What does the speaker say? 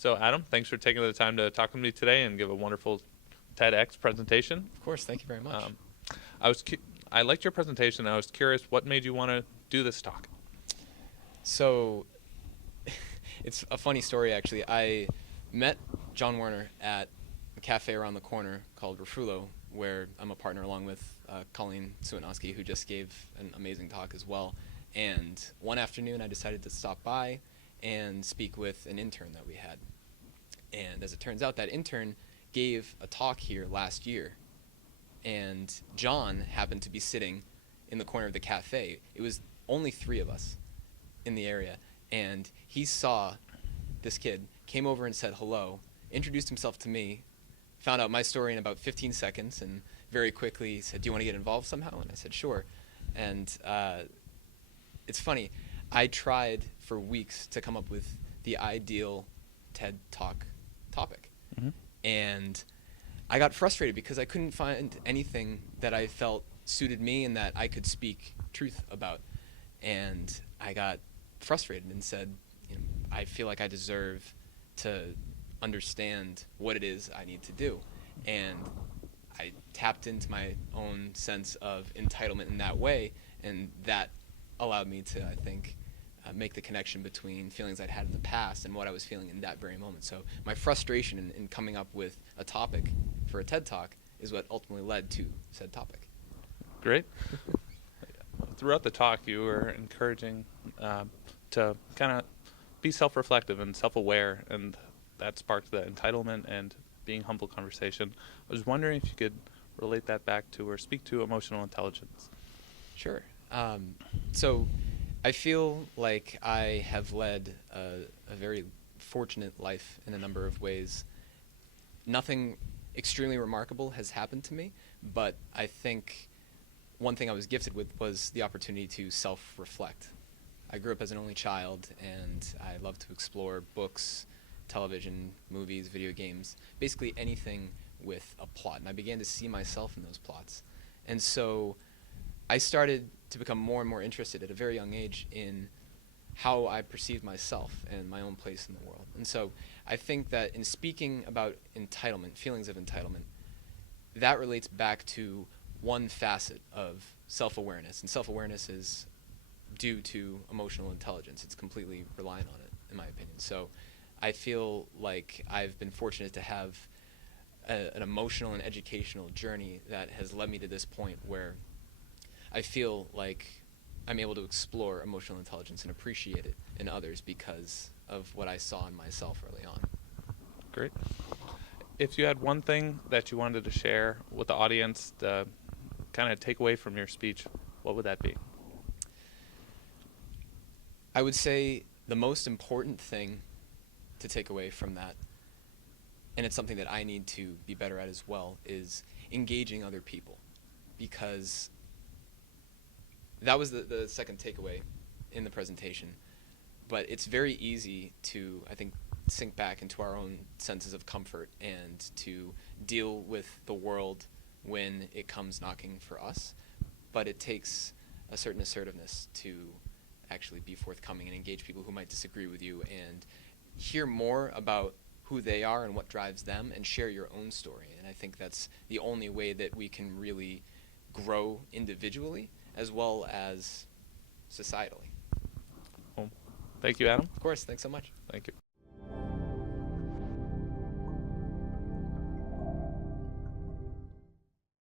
So Adam, thanks for taking the time to talk with me today and give a wonderful TEDx presentation. Of course, thank you very much. I liked your presentation. I was curious, what made you want to do this talk? So, it's a funny story actually. I met John Werner at a cafe around the corner called Refulo, where I'm a partner along with Colleen Suwinowski, who just gave an amazing talk as well. And one afternoon I decided to stop by and speak with an intern that we had. And as it turns out, that intern gave a talk here last year. And John happened to be sitting in the corner of the cafe. It was only 3 of us in the area. And he saw this kid, came over and said hello, introduced himself to me, found out my story in about 15 seconds, and very quickly said, "Do you want to get involved somehow?" And I said, "Sure." And it's funny, I tried for weeks to come up with the ideal TED Talk topic. Mm-hmm. And I got frustrated because I couldn't find anything that I felt suited me and that I could speak truth about. And I got frustrated and said, I feel like I deserve to understand what it is I need to do. And I tapped into my own sense of entitlement in that way, and that allowed me to, I think, make the connection between feelings I'd had in the past and what I was feeling in that very moment. So my frustration in coming up with a topic for a TED Talk is what ultimately led to said topic. Great. Throughout the talk, you were encouraging to kind of be self-reflective and self-aware, and that sparked the entitlement and being humble conversation. I was wondering if you could relate that back to or speak to emotional intelligence. Sure. So I feel like I have led a very fortunate life in a number of ways. Nothing extremely remarkable has happened to me, but I think one thing I was gifted with was the opportunity to self-reflect. I grew up as an only child, and I love to explore books, television, movies, video games, basically anything with a plot. And I began to see myself in those plots. And so I started to become more and more interested at a very young age in how I perceive myself and my own place in the world. And so I think that in speaking about entitlement, feelings of entitlement, that relates back to one facet of self-awareness. And self-awareness is due to emotional intelligence. It's completely reliant on it, in my opinion. So I feel like I've been fortunate to have an emotional and educational journey that has led me to this point where I feel like I'm able to explore emotional intelligence and appreciate it in others because of what I saw in myself early on. Great. If you had one thing that you wanted to share with the audience to kind of take away from your speech, what would that be? I would say the most important thing to take away from that, and it's something that I need to be better at as well, is engaging other people. Because that was the second takeaway in the presentation. But it's very easy to, I think, sink back into our own senses of comfort and to deal with the world when it comes knocking for us. But it takes a certain assertiveness to actually be forthcoming and engage people who might disagree with you and hear more about who they are and what drives them and share your own story. And I think that's the only way that we can really grow individually as well as societally. Well, thank you, Adam. Of course, thanks so much. Thank you.